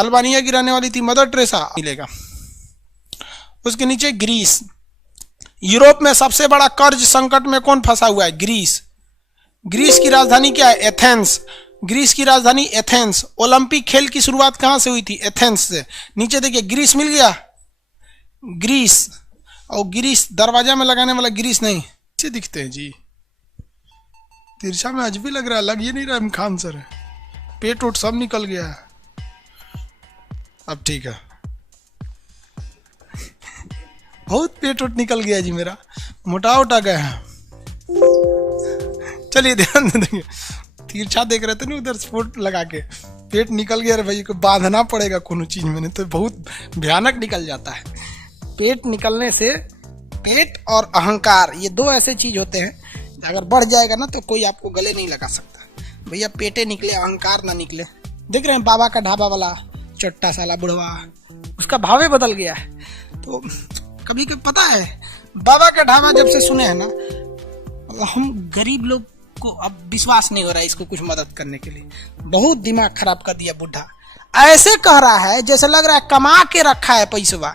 Albania की रहने वाली थी मदर टेरेसा मिलेगा। उसके नीचे ग्रीस। यूरोप में सबसे बड़ा कर्ज संकट में कौन फंसा हुआ है? ग्रीस। ग्रीस की राजधानी क्या है? एथेंस। ग्रीस की राजधानी एथेंस। ओलंपिक खेल की शुरुआत कहां से हुई थी? एथेंस से। नीचे देखिए ग्रीस मिल गया, ग्रीस। और ग्रीस दरवाजा में लगाने वाला ग्रीस नहीं, अच्छे दिखते हैं जी। तिरछा में अजब भी लग रहा है, लग ये नहीं रहा है खान सर है। पेट उठ सब निकल गया है। अब ठीक है, बहुत पेट उठ निकल गया जी मेरा, मोटा उटा गया है। चलिए ध्यान देंगे, तिरछा देख रहे थे ना उधर स्पोर्ट लगा के, पेट निकल गया। भाई को बांधना पड़ेगा कोनो चीज में, नहीं तो बहुत भयानक निकल जाता है। पेट निकलने से, पेट और अहंकार ये दो ऐसे चीज होते हैं, अगर बढ़ जाएगा ना तो कोई आपको गले नहीं लगा सकता। भैया पेटे निकले, अहंकार ना निकले। देख रहे हैं बाबा का ढाबा वाला चट्टा साला बुढ़वा, उसका भावे बदल गया है। तो कभी कभी पता है, बाबा का ढाबा जब से सुने हैं ना, हम गरीब लोग को अब विश्वास नहीं हो रहा है इसको कुछ मदद करने के लिए। बहुत दिमाग खराब कर दिया बुढ़ा। ऐसे कह रहा है जैसे लग रहा है कमा के रखा है पैसवा,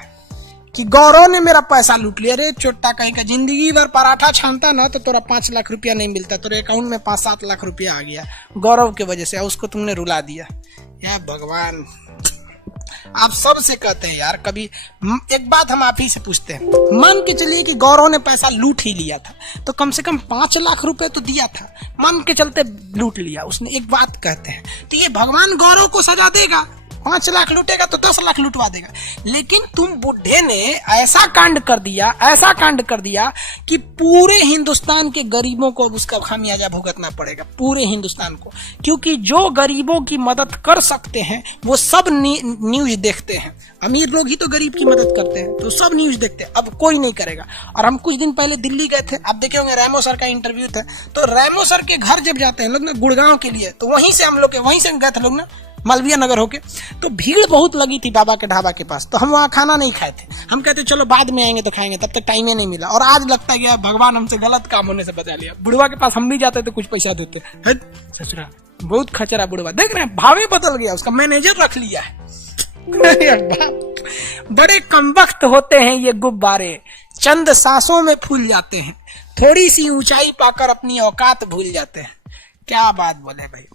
कि गौरव ने मेरा पैसा लूट लिया। अरे चोट्टा कहीं का, जिंदगी भर पराठा छानता ना तो तोरा 5 लाख रुपया नहीं मिलता, तेरे अकाउंट में 5-7 लाख रुपया आ गया गौरव के वजह से, उसको तुमने रुला दिया। या भगवान, आप सबसे कहते हैं यार। कभी एक बात हम आप ही से पूछते हैं, मान के चलिए कि गौरव ने पैसा लूट ही लिया था, तो कम से कम 5 लाख रुपए तो दिया था, मान के चलते लूट लिया उसने। एक बात कहते हैं, तो ये भगवान गौरव को सजा देगा? 5 लाख लूटेगा तो 10 लाख लुटवा देगा। लेकिन तुम बुढ़े ने ऐसा कांड कर दिया, ऐसा कांड कर दिया कि पूरे हिंदुस्तान के गरीबों को उसका खामियाजा भुगतना पड़ेगा, पूरे हिंदुस्तान को। क्योंकि जो गरीबों की मदद कर सकते हैं वो सब न्यूज देखते हैं। अमीर लोग ही तो गरीब की मदद करते हैं, तो सब न्यूज देखते हैं। अब कोई नहीं करेगा। और हम कुछ दिन पहले दिल्ली गए थे, आप देखे होंगे रैमो सर का इंटरव्यू था, तो रैमो सर के घर जब जाते हैं लोग ना गुड़गांव के लिए, तो वहीं से हम लोग वहीं से गए थे लोग ना, मालवीय नगर होके। तो भीड़ बहुत लगी थी बाबा के ढाबा के पास, तो हम वहाँ खाना नहीं खाए थे। हम कहते चलो बाद में आएंगे तो खाएंगे, तब तक टाइम ही नहीं मिला। और आज लगता है कि भगवान हमसे गलत काम होने से बचा लिया। बुढ़वा के पास हम भी जाते तो कुछ पैसा देते। ससुरा बहुत खचरा बुढ़वा, देख रहे हैं भावे बदल गया, उसका मैनेजर रख लिया है। बड़े कमबख्त होते हैं ये गुब्बारे, चंद सांसों में फूल जाते हैं, थोड़ी सी ऊंचाई पाकर अपनी औकात भूल जाते हैं। क्या बात बोले भाई,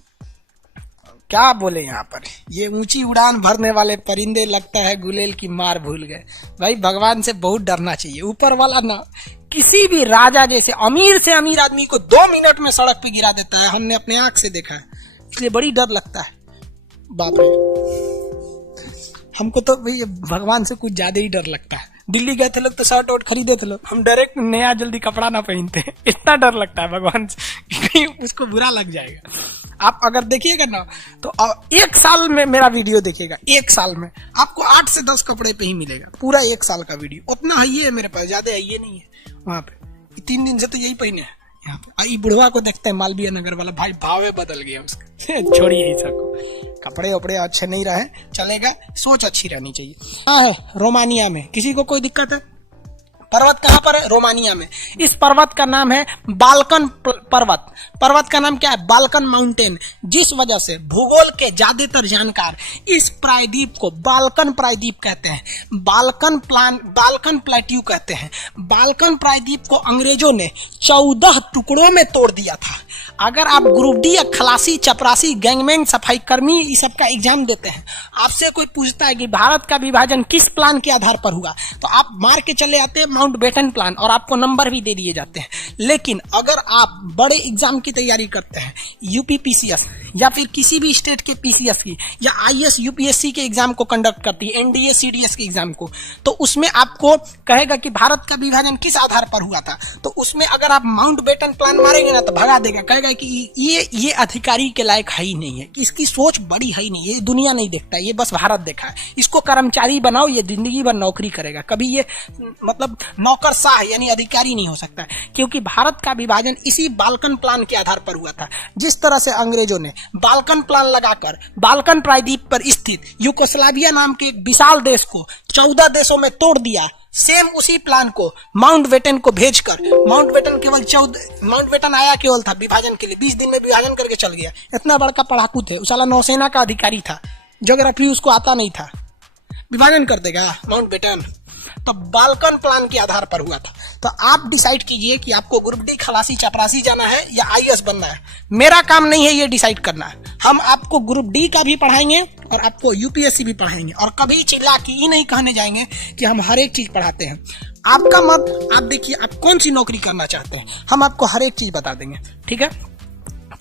क्या बोले यहाँ पर। ये ऊंची उड़ान भरने वाले परिंदे लगता है गुलेल की मार भूल गए। भाई भगवान से बहुत डरना चाहिए। ऊपर वाला ना किसी भी राजा जैसे अमीर से अमीर आदमी को 2 मिनट में सड़क पे गिरा देता है, हमने अपने आंख से देखा है, इसलिए बड़ी डर लगता है। बाप रे, हमको तो भाई भगवान से कुछ ज्यादा ही डर लगता है। दिल्ली गए थे लोग तो शर्ट वोट खरीदे थे लोग, हम डायरेक्ट नया जल्दी कपड़ा ना पहनते हैं, इतना डर लगता है भगवान से कि उसको बुरा लग जाएगा। आप अगर देखिएगा ना तो 1 साल में मेरा वीडियो देखिएगा, 1 साल में आपको 8 से 10 कपड़े पे ही मिलेगा, पूरा 1 साल का वीडियो। उतना है ये मेरे पास, ज्यादा है ये नहीं है। वहां पे 3 दिन से तो यही पहने हैं। यहाँ पे बुढ़वा को देखते हैं मालवीय नगर वाला, भाई भावे बदल गया उसका। छोड़िए ही सबको, कपड़े वपड़े अच्छे नहीं रहे चलेगा, सोच अच्छी रहनी चाहिए। हाँ है रोमानिया में, किसी को कोई दिक्कत है? पर्वत कहाँ पर है? रोमानिया में। इस पर्वत का नाम है बाल्कन पर्वत। पर्वत का नाम क्या है? Balkan mountain. जिस वजह से भूगोल के ज्यादातर जानकार इस प्रायद्वीप को बाल्कन प्रायद्वीप कहते हैं, बाल्कन प्लेट्यू कहते हैं। बाल्कन प्रायद्वीप को अंग्रेजों ने 14 टुकड़ों में तोड़ दिया था। अगर आप ग्रुप डी या खलासी, चपरासी, गैंगमैन, सफाई कर्मी इस सब का एग्जाम देते हैं, आपसे कोई पूछता है कि भारत का विभाजन किस प्लान के आधार पर हुआ, तो आप मार के चले आते हैं माउंटबेटन प्लान, और आपको नंबर भी दे दिए जाते हैं। लेकिन अगर आप बड़े एग्जाम की तैयारी करते हैं, यूपी पीसीएस या फिर किसी भी स्टेट के पीसीएस की, या आईएएस यूपीएससी के एग्जाम को कंडक्ट करती है, एनडीए सीडीएस के एग्जाम को, तो उसमें आपको कहेगा कि भारत का विभाजन किस आधार पर हुआ था, तो उसमें अगर आप माउंटबेटन प्लान मारेंगे ना तो भगा देगा, कहेगा कि ये अधिकारी के लायक है ही नहीं है, इसकी सोच बड़ी है ही नहीं, ये दुनिया नहीं देखता, ये बस भारत देखा है, इसको कर्मचारी बनाओ, ये जिंदगी भर नौकरी करेगा, कभी ये मतलब नौकरशाह यानी अधिकारी नहीं हो सकता। क्योंकि भारत का विभाजन इसी बाल्कन प्लान के आधार पर हुआ था। जिस तरह से अंग्रेजों ने बाल्कन प्लान लगाकर बाल्कन प्रायद्वीप पर स्थित यूगोस्लाविया नाम के एक विशाल देश को 14 देशों में तोड़ दिया, सेम उसी प्लान को माउंटबेटन को भेजकर, माउंटबेटन आया केवल था विभाजन के लिए, 20 दिन में विभाजन करके चल गया। इतना बड़का पढ़ाकू थे, साला नौसेना का अधिकारी था, ज्योग्राफी उसको आता नहीं था, विभाजन कर देगा माउंटबेटन। तो बाल्कन प्लान के आधार पर हुआ था। तो आप डिसाइड कीजिए कि आपको ग्रुप डी खलासी चपरासी जाना है या आईएएस बनना है। मेरा काम नहीं है ये डिसाइड करना। हम आपको ग्रुप डी का भी पढ़ाएंगे और आपको यूपीएससी भी पढ़ाएंगे, और कभी चिल्ला के ही नहीं कहने जाएंगे कि हम हर एक चीज पढ़ाते हैं। आपका मत, आप देखिए आप कौन सी नौकरी करना चाहते हैं, हम आपको हर एक चीज बता देंगे, ठीक है,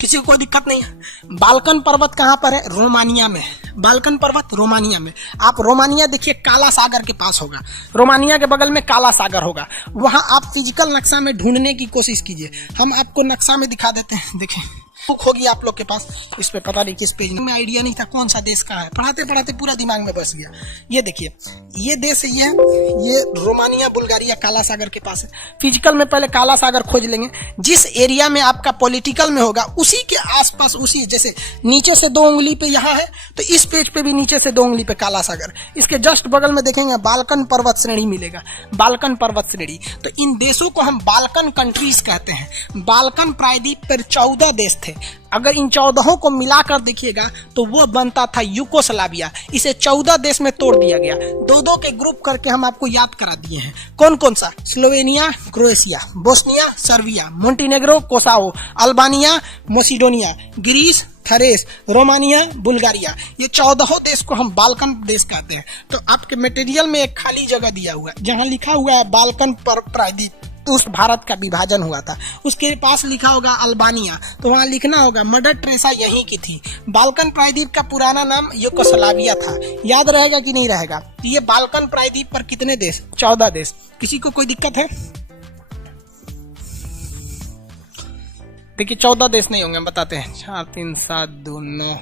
किसी को कोई दिक्कत नहीं है। बाल्कन पर्वत कहाँ पर है? रोमानिया में। बाल्कन पर्वत रोमानिया में। आप रोमानिया देखिए, काला सागर के पास होगा। रोमानिया के बगल में काला सागर होगा। वहां आप फिजिकल नक्शा में ढूंढने की कोशिश कीजिए। हम आपको नक्शा में दिखा देते हैं। देखिए बुक होगी आप लोग के पास, इस पे पता नहीं किस पेज में, आइडिया नहीं था कौन सा देश कहाँ है, पढ़ाते पढ़ाते पूरा दिमाग में बस गया। ये देखिए ये देश है, ये रोमानिया बुल्गारिया काला सागर के पास है। फिजिकल में पहले काला सागर खोज लेंगे। जिस एरिया में आपका पॉलिटिकल में होगा उसी के आसपास, उसी जैसे नीचे से 2 उंगली पे यहाँ है तो इस पेज पे भी नीचे से 2 उंगली पे काला सागर। इसके जस्ट बगल में देखेंगे बाल्कन पर्वत श्रेणी मिलेगा, बाल्कन पर्वत श्रेणी। तो इन देशों को हम बाल्कन कंट्रीज कहते हैं। बाल्कन प्रायद्वीप पर 14 देश थे। अगर इन 14 को मिलाकर देखिएगा तो वो बनता था यूगोस्लाविया। इसे 14 देश में तोड़ दिया गया। 2-2 के ग्रुप करके हम आपको याद करा दिए हैं। कौन कौन सा? Slovenia, Croatia, Bosnia, Serbia, Montenegro, Kosovo, Albania, Macedonia, Greece, Thrace, Romania, Bulgaria. ये 14 देश को हम बाल्कन देश कहते हैं। तो आपके मटेरियल में एक खाली जगह दिया हुआ है जहां लिखा हुआ है बाल्कन प्रायद्वीप, उस भारत का विभाजन हुआ था। उसके पास लिखा होगा अल्बानिया, तो वहां लिखना होगा मदर टेरेसा यहीं की थी। बाल्कन प्रायद्वीप का पुराना नाम यूगोस्लाविया था। याद रहेगा कि नहीं रहेगा? ये बाल्कन प्रायद्वीप पर कितने देश? 14 देश। किसी को कोई दिक्कत है? देखिए 14 देश नहीं होंगे, हम बताते हैं। 4 3 7 2 9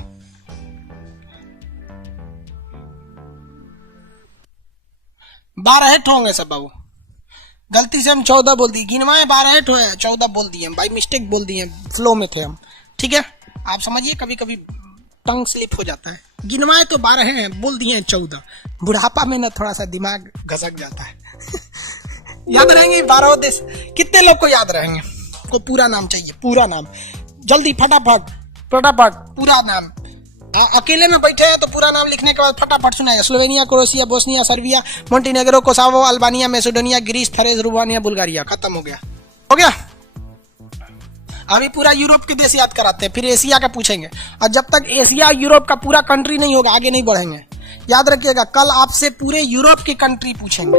12 होंगे सब बाबू। गलती से हम 14 बोल दिए, गिनवाए 12 है, 14 बोल दिए हम, बाई मिस्टेक बोल दिए, फ्लो में थे हम, ठीक है। आप समझिए कभी कभी टंग स्लिप हो जाता है। गिनवाए तो 12 हैं, बोल दिए 14। बुढ़ापा में ना थोड़ा सा दिमाग घसक जाता है। याद रहेंगे 12 देश? कितने लोग को याद रहेंगे? को पूरा नाम चाहिए, पूरा नाम, जल्दी फटाफट फटाफट पूरा नाम। अकेले में बैठे हैं तो पूरा नाम लिखने के बाद फटाफट सुनाएगा। Slovenia, Croatia, Bosnia, Serbia, Montenegro, Kosovo, Albania, Macedonia, Greece, Thrace, Romania, Bulgaria. खत्म हो गया, हो गया। अभी पूरा यूरोप के देश याद कराते हैं, फिर एशिया का पूछेंगे। और जब तक एशिया यूरोप का पूरा कंट्री नहीं होगा आगे नहीं बढ़ेंगे। याद रखिएगा, कल आपसे पूरे यूरोप की कंट्री पूछेंगे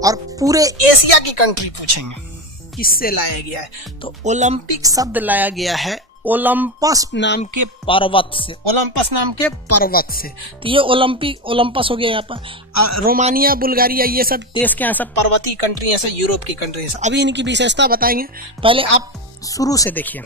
और पूरे एशिया की कंट्री पूछेंगे। किससे लाया गया है? तो ओलंपिक शब्द लाया गया है ओलंपस नाम के पर्वत से। ओलंपस नाम के पर्वत से। तो ये ओलंपस हो गया यहाँ पर। रोमानिया, बुल्गारिया, ये सब देश के यहाँ सब पर्वतीय कंट्री है, सब यूरोप की कंट्री है। अभी इनकी विशेषता बताएंगे। पहले आप शुरू से देखिए,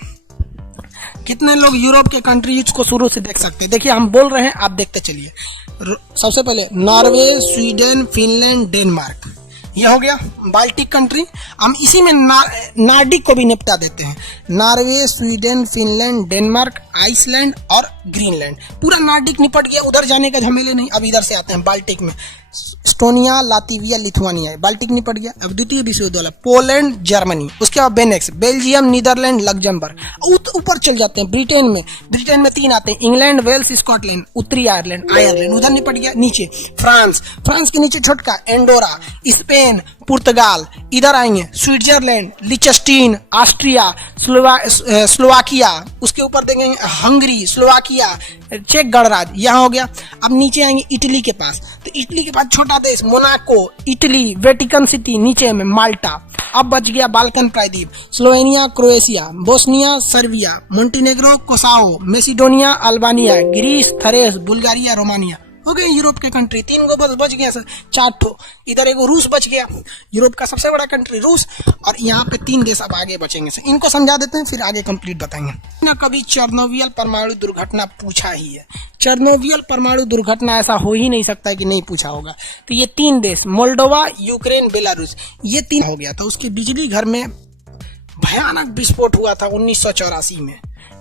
कितने लोग यूरोप के कंट्रीज को शुरू से देख सकते हैं। देखिए हम बोल रहे हैं, आप देखते चलिए। सबसे पहले नॉर्वे, स्वीडन, फिनलैंड, डेनमार्क, ये हो गया बाल्टिक कंट्री। हम इसी में नार्डिक को भी निपटा देते हैं। Norway, Sweden, Finland, Denmark, Iceland और ग्रीनलैंड। पूरा नार्डिक निपट गया, उधर जाने का झमेले नहीं। अब इधर से आते हैं बाल्टिक में। एस्टोनिया, लातविया, लिथुआनिया, बाल्टिक निपट गया। अब द्वितीय विश्व युद्ध वाला पोलैंड, जर्मनी, उसके बाद बेनेक्स, बेल्जियम, नीदरलैंड, लग्जमबर्ग। ऊपर चल जाते हैं ब्रिटेन में। ब्रिटेन में 3 आते हैं, इंग्लैंड, वेल्स, स्कॉटलैंड, उत्तरी आयरलैंड, उधर निपट गया। नीचे फ्रांस के नीचे छोटका एंडोरा, स्पेन, पुर्तगाल, इधर आएंगे स्विट्जरलैंड, लिechtenstein, ऑस्ट्रिया, स्लोवाकिया, उसके ऊपर देखेंगे हंगरी, स्लोवाकिया, चेक गणराज्य, यहाँ हो गया। अब नीचे आएंगे इटली के पास, तो इटली के पास छोटा देश मोनाको, इटली, वेटिकन सिटी, नीचे में माल्टा। अब बच गया बाल्कन प्रायद्वीप, Slovenia, Croatia, Bosnia, Serbia, Montenegro, Kosovo, Macedonia, Albania, Greece, Thrace, Bulgaria, Romania. हो गए यूरोप के कंट्री। 3 गो बस बच गया सर, 4 ठो। इधर एगो रूस बच गया, यूरोप का सबसे बड़ा कंट्री रूस। और यहाँ पे 3 देश अब आगे बचेंगे सर, इनको समझा देते हैं फिर आगे कंप्लीट बताएंगे ना। कभी चेर्नोबिल परमाणु दुर्घटना पूछा ही है। चेर्नोबिल परमाणु दुर्घटना ऐसा हो ही नहीं सकता है कि नहीं पूछा होगा। तो ये 3 देश, मोल्डोवा, यूक्रेन, बेलारूस, ये 3 हो गया था। उसके बिजली घर में भयानक विस्फोट हुआ था 1984 में,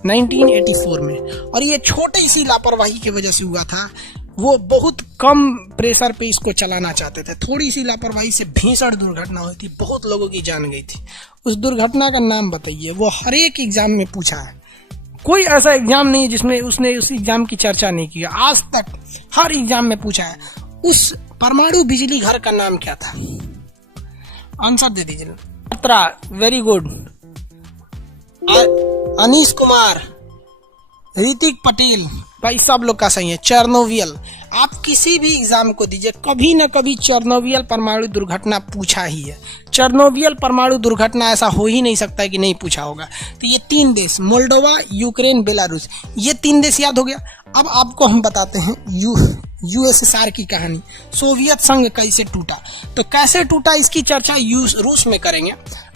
1984 में। और ये छोटे सी लापरवाही की वजह से हुआ था। वो बहुत कम प्रेशर पे इसको चलाना चाहते थे। थोड़ी सी लापरवाही से भीषण दुर्घटना हुई थी, बहुत लोगों की जान गई थी। उस दुर्घटना का नाम बताइए, वो हर एक एग्जाम में पूछा है। कोई ऐसा एग्जाम नहीं है जिसमें उसने उस एग्जाम की चर्चा नहीं की। आज तक हर एग्जाम में पूछा है। उस परमाणु बिजली घर का नाम क्या था? आंसर दे दीजिए। Very good. अनीश कुमार, ऋतिक पटेल, भाई सब लोग का सही है। चेर्नोबिल। आप किसी भी एग्जाम को दीजिए, कभी न कभी चेर्नोबिल परमाणु दुर्घटना पूछा ही है। चेर्नोबिल परमाणु दुर्घटना ऐसा हो ही नहीं सकता है कि नहीं पूछा होगा। तो ये 3 देश, मोल्डोवा, यूक्रेन, बेलारूस, ये 3 देश याद हो गया। अब आपको हम बताते हैं यूएसएसआर की कहानी। सोवियत संघ कैसे टूटा, तो कैसे टूटा इसकी चर्चा रूस में करेंगे।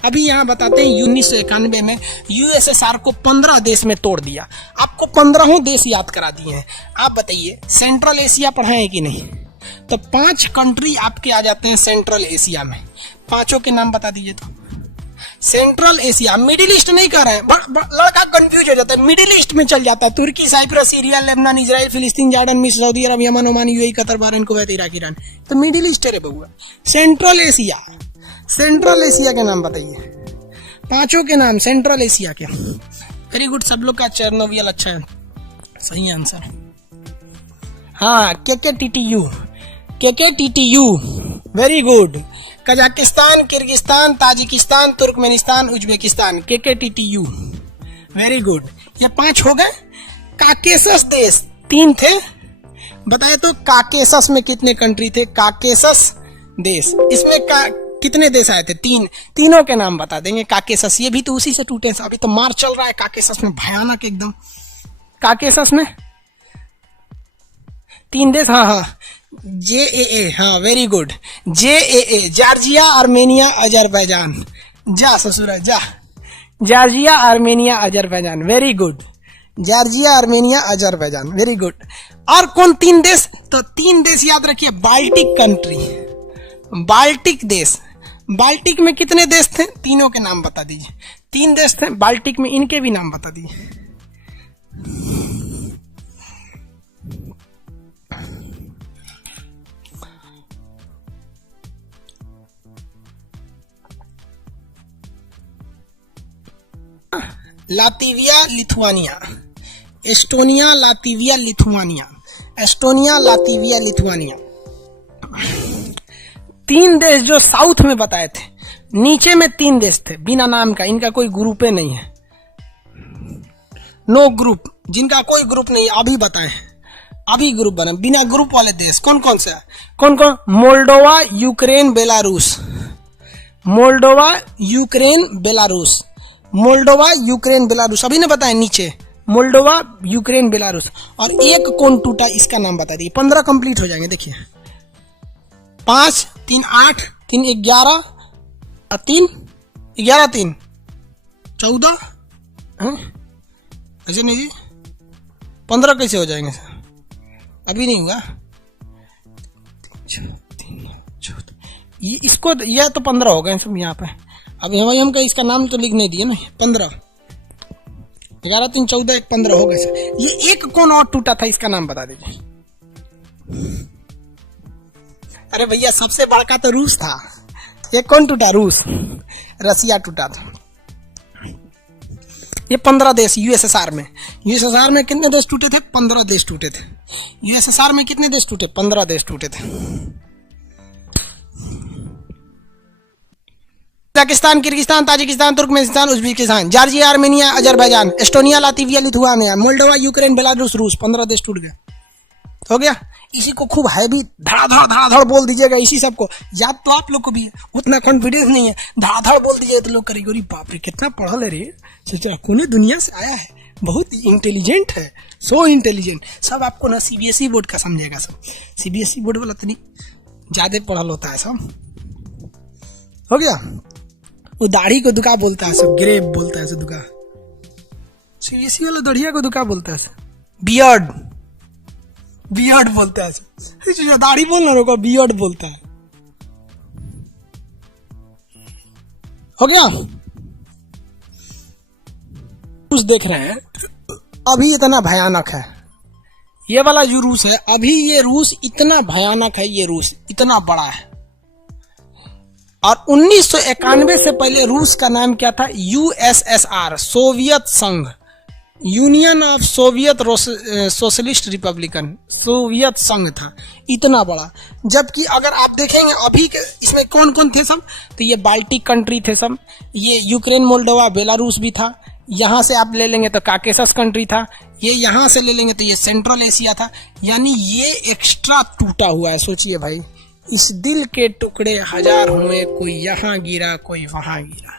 अभी यहाँ बताते हैं 1991 में यूएसएसआर को 15 देश में तोड़ दिया। आपको 15 देश याद करा दिए हैं। आप बताइए सेंट्रल एशिया पढ़ा है कि नहीं? तो 5 कंट्री आपके आ जाते हैं सेंट्रल एशिया में। 5 के नाम बता दीजिए। तो सेंट्रल एशिया, मिडिल ईस्ट नहीं कह रहे हैं, लड़का कंफ्यूज हो जाता है, मिडिल ईस्ट में चल जाता है। तुर्की, साइप्रस, सीरिया, लेबनान, इजराइल, फिलिस्तीन, जॉर्डन, मिस्र, Saudi Arab, Yemen, Oman, UAE, Qatar, Bahrain, Kuwait, Iraq, Iran. तो मिडिल ईस्ट है रे बउआ। सेंट्रल एशिया, सेंट्रल एशिया के नाम बताइए। 5 के नाम सेंट्रल एशिया के। Very good. सब लोग का चेर्नोबिल अच्छा है, सही आंसर। हाँ, KKTTU, very good. Kazakhstan, Kyrgyzstan, Tajikistan, Turkmenistan, Uzbekistan, KKTTU, very good. ये 5 हो गए। काकेशस देश 3 थे। बताए तो काकेशस में कितने कंट्री थे? काकेशस देश, इसमें कितने देश आए थे? 3। तीनों के नाम बता देंगे। काकेशस, ये भी तो उसी से टूटे। अभी तो मार चल रहा है काकेशस में, भयानक एकदम। काकेशस में 3 देश। हाँ, JAA, हाँ very good. JAA, Georgia, Armenia, Azerbaijan. जा ससुरा जा। Georgia, Armenia, Azerbaijan, very good. Georgia, Armenia, Azerbaijan, very good. और कौन 3 देश? तो 3 देश याद रखिए। बाल्टिक कंट्री, बाल्टिक देश। बाल्टिक में कितने देश थे? तीनों के नाम बता दीजिए। 3 देश थे बाल्टिक में, इनके भी नाम बता दीजिए। Latvia, Lithuania, Estonia, Latvia, Lithuania, Estonia, Latvia, Lithuania. 3 देश जो साउथ में बताए थे। नीचे में 3 देश थे बिना नाम का, इनका कोई ग्रुप नहीं है। नो ग्रुप, जिनका कोई ग्रुप नहीं, अभी बताए हैं, अभी ग्रुप बने। बिना ग्रुप वाले देश कौन कौन से? कौन? Moldova, Ukraine, Belarus. Moldova, Ukraine, Belarus. Moldova, Ukraine, Belarus, अभी ने बताया नीचे। Moldova, Ukraine, Belarus. और एक कौन टूटा, इसका नाम बता दिए। 15 कंप्लीट हो जाएंगे। देखिए 5, 3, 8, 3, 11, 3, 11, 3, 14, ऐसे नहीं जी, 15 कैसे हो जाएंगे सर? अभी नहीं हुआ। इसको यह तो 15 हो गए सब यहाँ पे। अभी हम का इसका नाम तो लिख नहीं दिए ना। 15, 11, 3, 14, 1, 15 हो गए सर। ये एक कौन और टूटा था, इसका नाम बता दीजिए। अरे भैया सबसे बड़का तो रूस था। ये कौन टूटा? रूस, रसिया टूटा था। ये 15 देश यूएसएसआर में। यूएसएसआर में कितने देश टूटे थे? 15 देश टूटे थे। यूएसएसआर में कितने देश टूटे? 15 देश टूटे थे। Pakistan, Kyrgyzstan, Tajikistan, Turkmenistan, Uzbekistan, Georgia, Armenia, Azerbaijan, Estonia, Latvia, Lithuania, Moldova, Ukraine, Belarus, रूस। 15 देश टूट गए। हो गया। इसी को खूब हैवी धड़ाधड़ बोल दीजिएगा। इसी सबको याद तो आप लोग को भी है, उतना कॉन्फिडेंस नहीं है। धड़ाधड़ बोल दीजिएगा तो लोग करेंगे अरे बाप रे कितना पढ़ल है रे, सोचा कोने दुनिया से आया है, बहुत इंटेलिजेंट है, सो इंटेलिजेंट। सब आपको ना सीबीएसई बोर्ड का समझेगा। सब सीबीएसई बोर्ड वाला तो नहीं, ज्यादा पढ़ल होता है सब। हो गया। वो दाढ़ी को दुका बोलता है सब, ग्रेप बोलता है सब दुका। सीबीएसई वाला दाढ़िया को दुका बोलता है सब, बियर्ड बोलता है सब। दाढ़ी बोलना रोको, बियर्ड बोलता है। हो गया। रूस देख रहे हैं अभी इतना भयानक है ये वाला जो रूस है, अभी ये रूस इतना भयानक है, ये रूस इतना बड़ा है। और 1991 से पहले रूस का नाम क्या था? यूएसएसआर, सोवियत संघ। Union of Soviet socialist Republican, Soviet संघ था, इतना बड़ा। जबकि अगर आप देखेंगे अभी के इसमें कौन कौन थे सब, तो ये बाल्टिक कंट्री थे सब, ये यूक्रेन, मोल्डोवा, बेलारूस भी था, यहाँ से आप ले लेंगे तो काकेशस कंट्री था, ये यहाँ से ले लेंगे तो ये सेंट्रल एशिया था। यानी ये एक्स्ट्रा टूटा हुआ है। सोचिए भाई, इस दिल के टुकड़े हजार हुए, कोई यहाँ गिरा कोई वहां गिरा।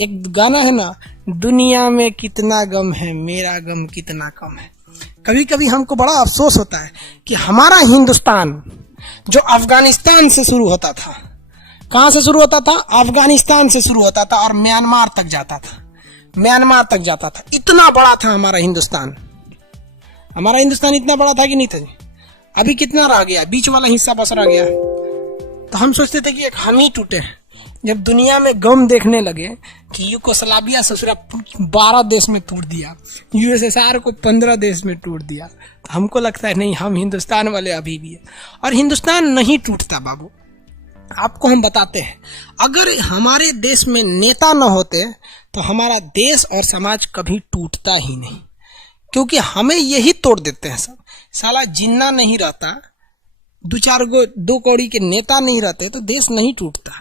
एक गाना है ना, दुनिया में कितना गम है, मेरा गम कितना कम है। कभी कभी हमको बड़ा अफसोस होता है कि हमारा हिंदुस्तान जो अफगानिस्तान से शुरू होता था, कहां से शुरू होता था? अफगानिस्तान से शुरू होता था और म्यांमार तक जाता था, म्यांमार तक जाता था। इतना बड़ा था हमारा हिंदुस्तान। हमारा हिंदुस्तान इतना बड़ा था कि नहीं था? अभी कितना रह गया? बीच वाला हिस्सा बस रह गया। तो हम सोचते थे कि एक हम ही टूटे हैं। जब दुनिया में गम देखने लगे कि यूगोस्लाविया ससुरा 12 देश में तोड़ दिया, यूएसएसआर को 15 देश में तोड़ दिया, तो हमको लगता है नहीं, हम हिंदुस्तान वाले अभी भी है। और हिंदुस्तान नहीं टूटता बाबू। आपको हम बताते हैं, अगर हमारे देश में नेता न होते तो हमारा देश और समाज कभी टूटता ही नहीं, क्योंकि हमें यही तोड़ देते हैं सब। साला जिन्ना नहीं रहता, दो कौड़ी के नेता नहीं रहते तो देश नहीं टूटता।